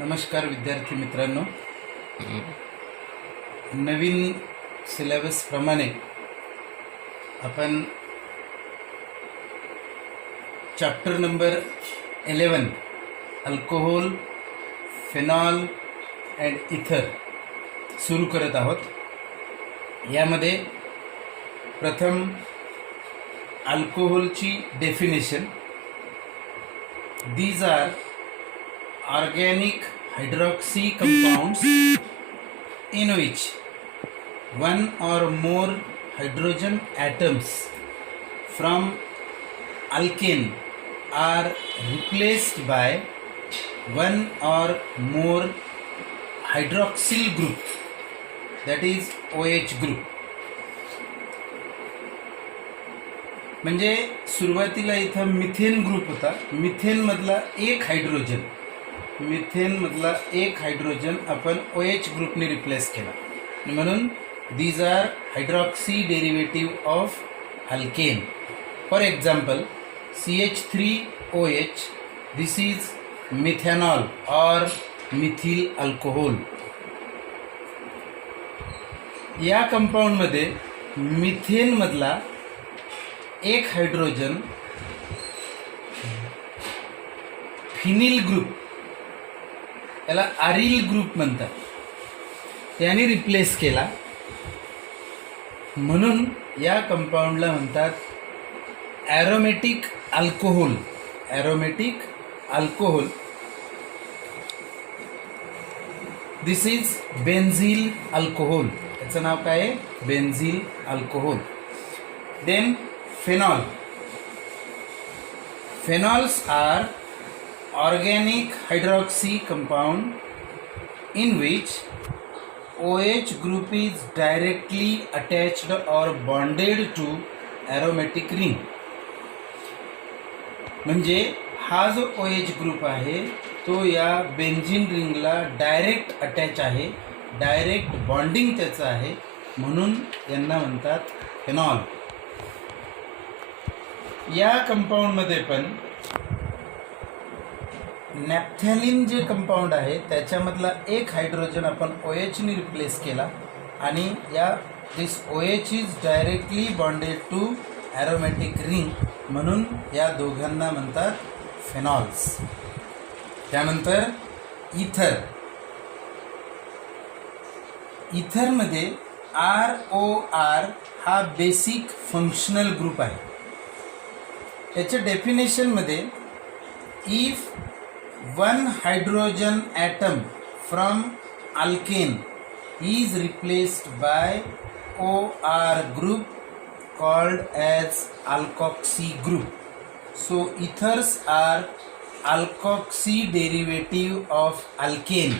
नमस्कार विद्यार्थी मित्रांनो, नवीन सिलेबस प्रमाणे आपण chapter number 11 alcohol, phenol and ether सुरू करत आहोत. यामध्ये प्रथम अल्कोहोलची definition. These are organic hydroxy compounds in which one or more hydrogen atoms from alkane are replaced by one or more hydroxyl group, that is OH group. म्हणजे सुरुवातीला इथं methane group होता. मिथेन मधला एक हायड्रोजन आपण OH ग्रुपने replace केला, म्हणून these are hydroxy derivative of alkane. For example CH3OH, this is methanol और मिथिल अल्कोहोल. या कंपाऊंडमध्ये मिथेन मधला एक हायड्रोजन फिनिल ग्रुप, याला आरिल ग्रुप म्हणतात, त्याने रिप्लेस केला, म्हणून या कंपाऊंडला म्हणतात aromatic alcohol. This is benzyl alcohol. याचं नाव काय आहे? Benzyl alcohol. Then phenols are organic hydroxy compound in which OH group is directly attached or bonded to aromatic ring. म्हणजे हा जो OH ग्रुप आहे तो या बेन्झीन रिंगला डायरेक्ट अटॅच आहे, डायरेक्ट बॉन्डिंग त्याचं आहे, म्हणून यांना म्हणतात फेनॉल. या कंपाऊंडमध्ये पण नॅफ्थॅलिन जे कंपाऊंड आहे त्याच्यामधला एक हायड्रोजन आपण OH ने रिप्लेस केला, आणि या this OH is directly bonded to aromatic ring, म्हणून या दोघांना म्हणतात फेनॉल्स. त्यानंतर इथरमध्ये ROR हा बेसिक फंक्शनल ग्रुप आहे. याच्या डेफिनेशनमध्ये if one hydrogen atom from alkane is replaced by OR group called as alkoxy group. So ethers are alkoxy derivative of alkane.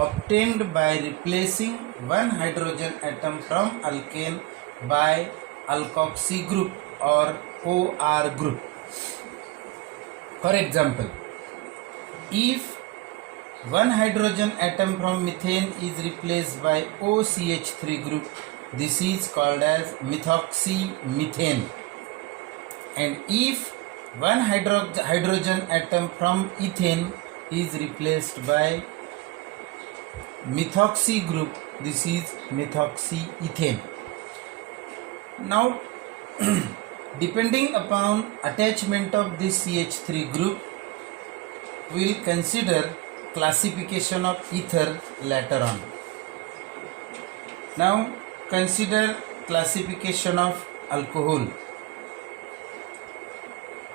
Obtained by replacing one hydrogen atom from alkane by alkoxy group or OR group. For example, if one hydrogen atom from methane is replaced by OCH3 group, this is called as methoxymethane. And if one hydrogen atom from ethane is replaced by methoxy group, this is methoxyethane. Now depending upon attachment of this CH3 group, we will consider classification of ether later on. Now consider classification of alcohol.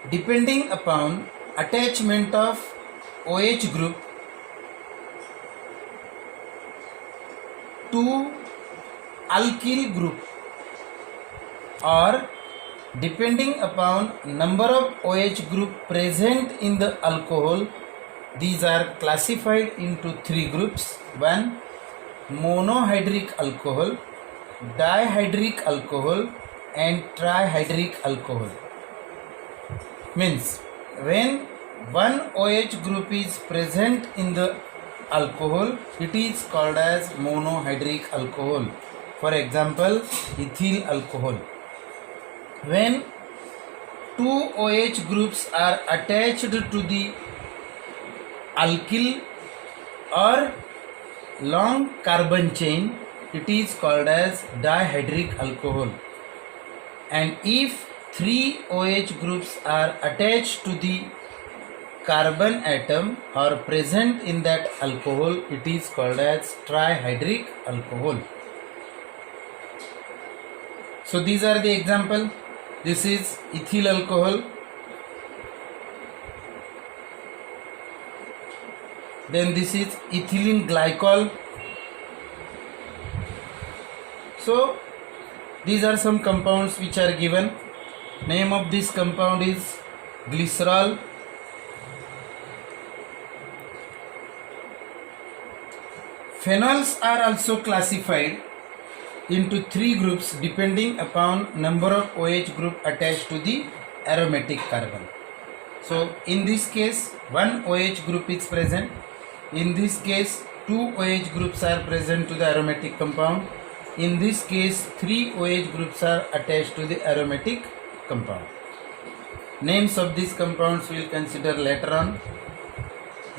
Depending upon attachment of OH group to alkyl group or depending upon number of OH group present in the alcohol, these are classified into three groups. One, monohydric alcohol, dihydric alcohol and trihydric alcohol. Means when one OH group is present in the alcohol, it is called as monohydric alcohol. For example, ethyl alcohol. When two OH groups are attached to the alkyl or long carbon chain, it is called as dihydric alcohol. And if three OH groups are attached to the carbon atom or present in that alcohol, it is called as trihydric alcohol. So these are the example. This is ethyl alcohol, then this is ethylene glycol. So these are some compounds which are given. Name of this compound is glycerol. Phenols are also classified into three groups depending upon number of OH group attached to the aromatic carbon. So in this case one OH group is present. In this case two OH groups are present to the aromatic compound. In this case three OH groups are attached to the aromatic compound. Names of these compounds we will consider later on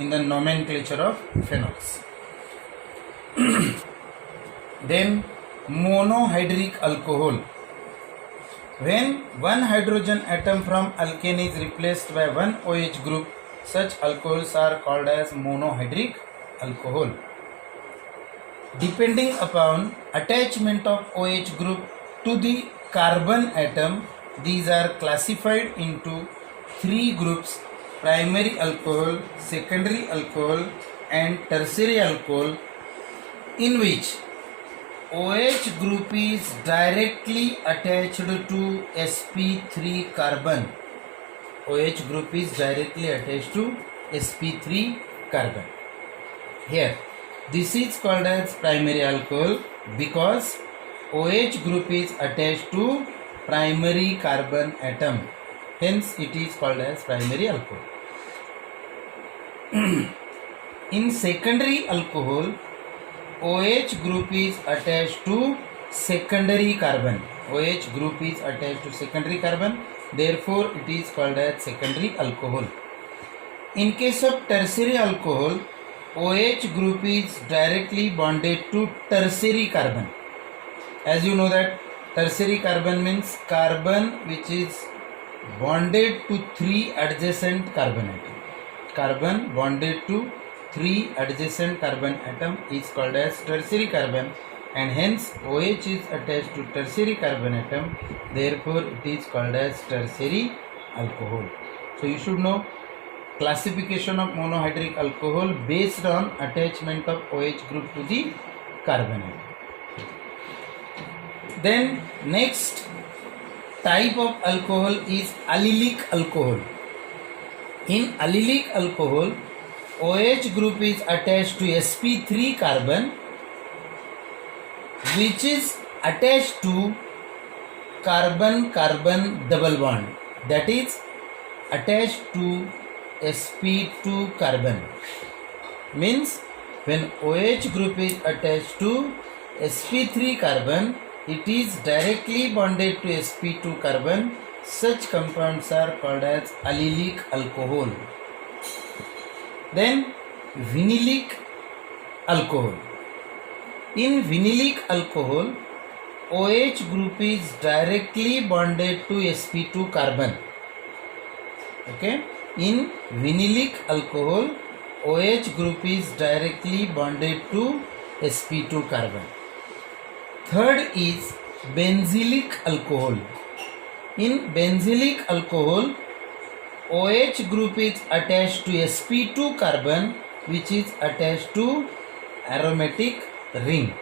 in the nomenclature of phenols. Then monohydric alcohol. When one hydrogen atom from alkane is replaced by one OH group, such alcohols are called as monohydric alcohol. Depending upon attachment of OH group to the carbon atom, these are classified into three groups: primary alcohol, secondary alcohol and tertiary alcohol, in which OH group is directly attached to sp3 carbon. OH group is directly attached to sp3 carbon. Here this is called as primary alcohol because OH group is attached to primary carbon atom, hence it is called as primary alcohol. In secondary alcohol, OH group is attached to secondary carbon. OH group is attached to secondary carbon, therefore it is called as secondary alcohol. In case of tertiary alcohol, OH group is directly bonded to tertiary carbon. As you know that tertiary carbon means carbon which is bonded to three adjacent carbon atom. Carbon bonded to three adjacent carbon atom is called as tertiary carbon, and hence OH is attached to tertiary carbon atom, therefore it is called as tertiary alcohol. So you should know classification of monohydric alcohol based on attachment of OH group to the carbon atom. Then next type of alcohol is allylic alcohol. In allylic alcohol, OH group is attached to sp3 carbon, which is attached to carbon-carbon double bond, that is attached to sp2 carbon. Means when OH group is attached to sp3 carbon, it is directly bonded to sp2 carbon. Such compounds are called as allylic alcohol. Then vinylic alcohol. In vinylic alcohol, OH group is directly bonded to sp2 carbon. Okay. In vinylic alcohol, OH group is directly bonded to sp2 carbon. Third is benzylic alcohol. In benzylic alcohol, OH group is attached to sp2 carbon, which is attached to aromatic ring.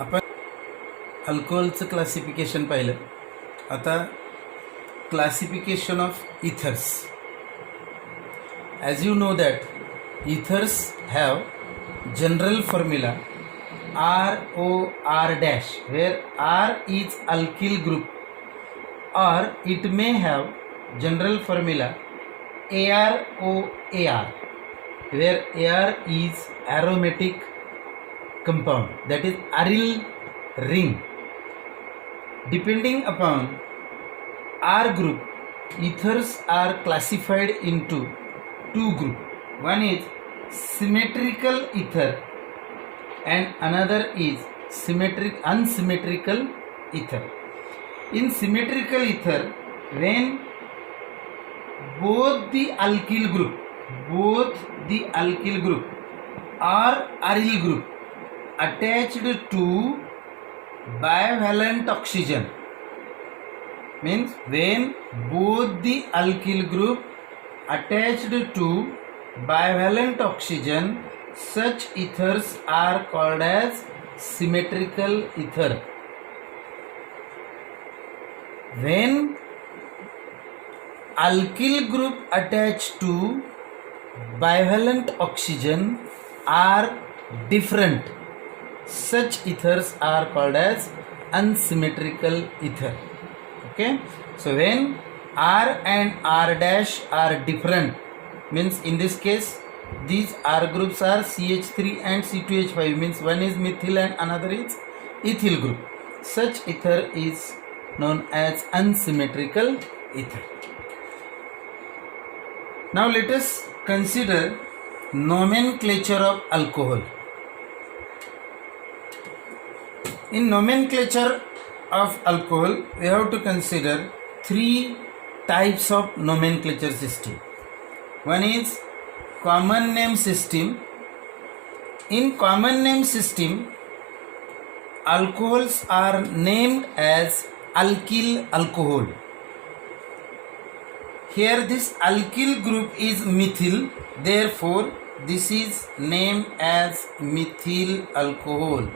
आपण अल्कोहोलचं classification पाहिलं. आता classification of ethers. As you know that ethers have general formula ROR dash, where R is alkyl group, or it may have general formula AROAR, where AR is aromatic compound, that is aryl ring. Depending upon R group, ethers are classified into two groups. One is symmetrical ether and another is unsymmetrical ether. In symmetrical ether, when both the alkyl group or aryl group attached to bivalent oxygen, means when both the alkyl group attached to bivalent oxygen, such ethers are called as symmetrical ether. When alkyl group attached to bivalent oxygen are different, such ethers are called as unsymmetrical ether. Okay, so when R and R dash are different, means in this case these R groups are CH3 and C2H5, means one is methyl and another is ethyl group. Such ether is known as unsymmetrical ether. Now let us consider nomenclature of alcohol. In nomenclature of alcohol, we have to consider three types of nomenclature system. One is common name system. In common name system, alcohols are named as alkyl alcohol. Here this alkyl group is methyl, therefore this is named as methyl alcohol.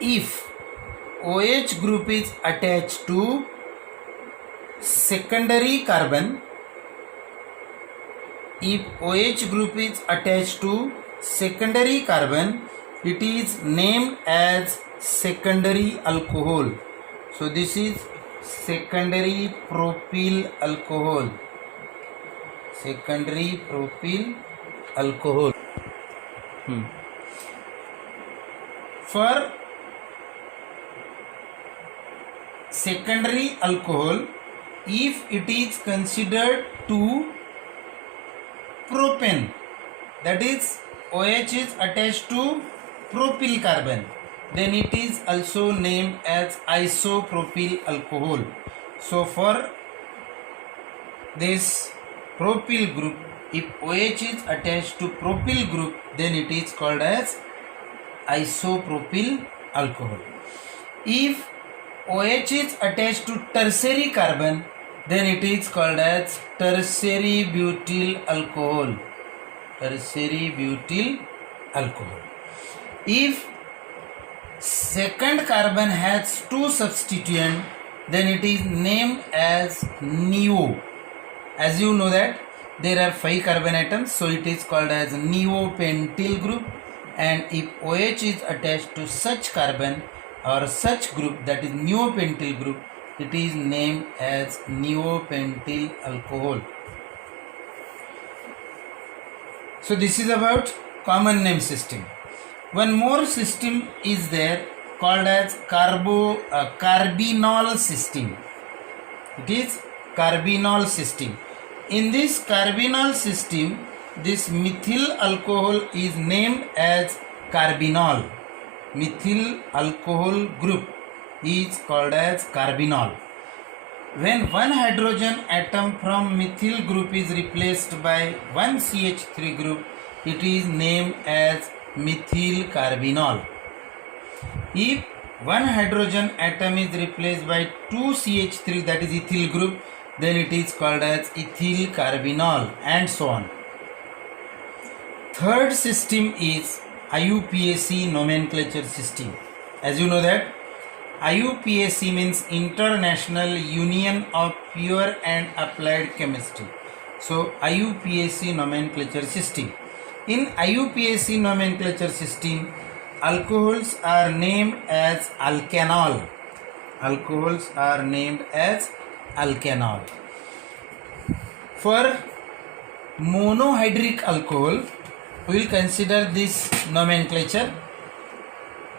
If OH group is attached to secondary carbon, if OH group is attached to secondary carbon, it is named as secondary alcohol. So this is secondary propyl alcohol. Secondary propyl alcohol. For secondary alcohol, if it is considered to propane, that is OH is attached to propyl carbon, then it is also named as isopropyl alcohol. So for this propyl group, if OH is attached to propyl group, then it is called as isopropyl alcohol. If OH is attached to tertiary carbon, then it is called as tertiary butyl alcohol. Tertiary butyl alcohol. If second carbon has two substituent, then it is named as neo. As you know that there are 5 carbon atoms, so it is called as neopentyl group. And if OH is attached to such carbon or such group, that is neopentyl group, it is named as neopentyl alcohol. So this is about common name system. One more system is there called as carbinol system. It is carbinol system. In this carbinol system, this methyl alcohol is named as carbinol. Methyl alcohol group is called as carbinol. When one hydrogen atom from methyl group is replaced by one CH3 group, it is named as methyl carbinol. If one hydrogen atom is replaced by two CH3, that is ethyl group, then it is called as ethyl carbinol, and so on. Third system is IUPAC nomenclature system. As you know that IUPAC means International Union of Pure and Applied Chemistry. So IUPAC nomenclature system. In IUPAC nomenclature system, alcohols are named as alkanol. Alcohols are named as alkanol. For monohydric alcohol, we will consider this nomenclature.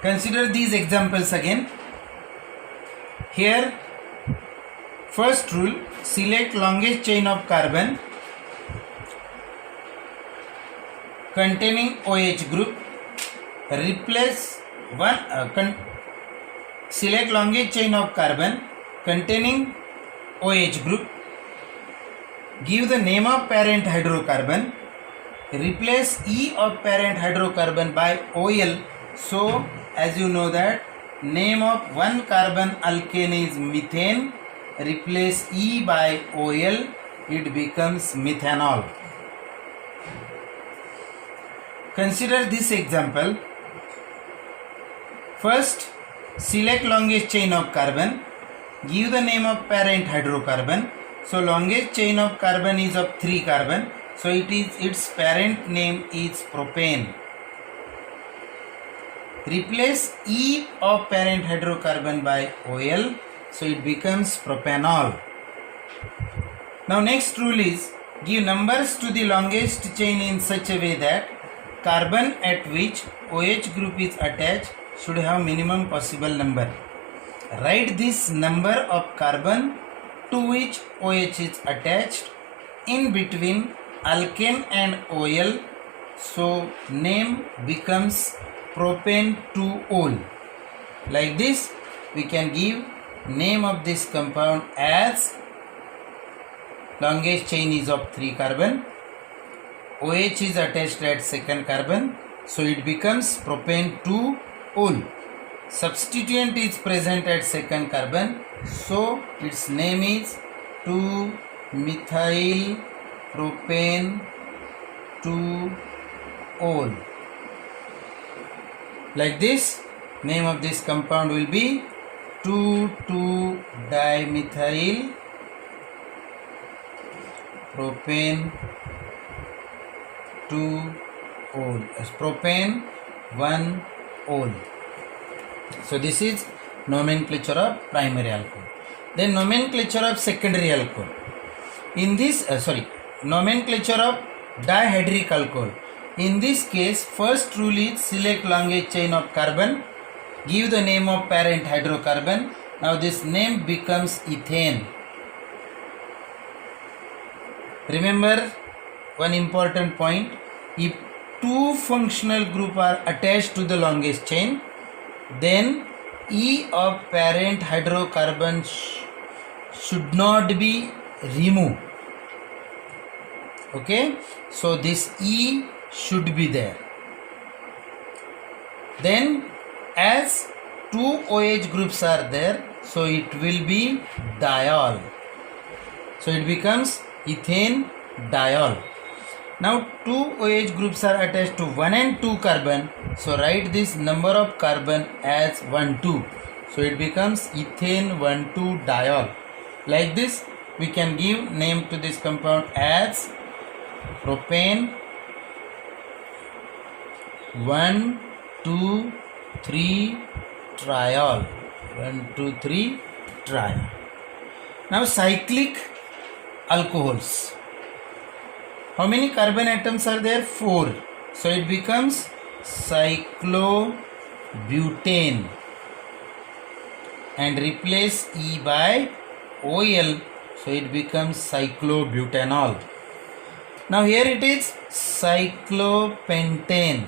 Consider these examples again. Here, first rule, select longest chain of carbon containing OH group. Replace select longest chain of carbon containing OH group. Give the name of parent hydrocarbon. Replace E of parent hydrocarbon by OL. So, as you know that name of one carbon alkane is methane. Replace E by OL. It becomes methanol. Consider this example. First, select longest chain of carbon. Give the name of parent hydrocarbon. So longest chain of carbon is of 3 carbon. So its parent name is propane. Replace E of parent hydrocarbon by OL. So it becomes propanol. Now next rule is give numbers to the longest chain in such a way that carbon at which OH group is attached should have minimum possible number. Write this number of carbon to which OH is attached in between alkane and OL. So name becomes propane 2-ol. Like this, we can give name of this compound as longest chain is of 3 carbon. OH is attached at second carbon. So it becomes propane 2-ol. Substituent is present at second carbon. So its name is 2-methyl propane 2-ol. Like this, name of this compound will be 2,2-dimethyl propane 2-ol as propane 1-ol. So this is nomenclature of primary alcohol. Then nomenclature of secondary alcohol. In this nomenclature of dihydric alcohol. In this case, first rule is select longest chain of carbon. Give the name of parent hydrocarbon. Now this name becomes ethane. Remember one important point. If two functional groups are attached to the longest chain, then E of parent hydrocarbon should not be removed. Okay, so this E should be there. Then as two OH groups are there, so it will be diol. So it becomes ethane diol. Now two OH groups are attached to 1 and 2 carbon. So write this number of carbon as 1, 2. So it becomes ethane 1,2 diol. Like this, we can give name to this compound as propane 1, 2, 3 triol. 1, 2, 3 triol. Now cyclic alcohols. How many carbon atoms are there? 4. So it becomes cyclobutane and replace E by OL. So it becomes cyclobutanol. Now here it is cyclopentane.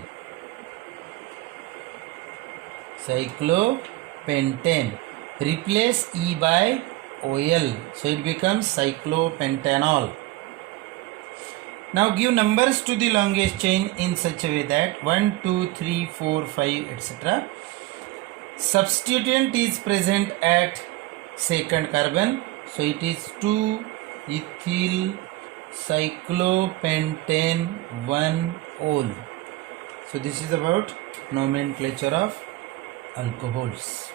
Cyclopentane. Replace E by OL. So it becomes cyclopentanol. Now give numbers to the longest chain in such a way that 1, 2, 3, 4, 5, etc. Substituent is present at second carbon. So it is 2-ethyl cyclopentane 1-ol. So this is about nomenclature of alcohols.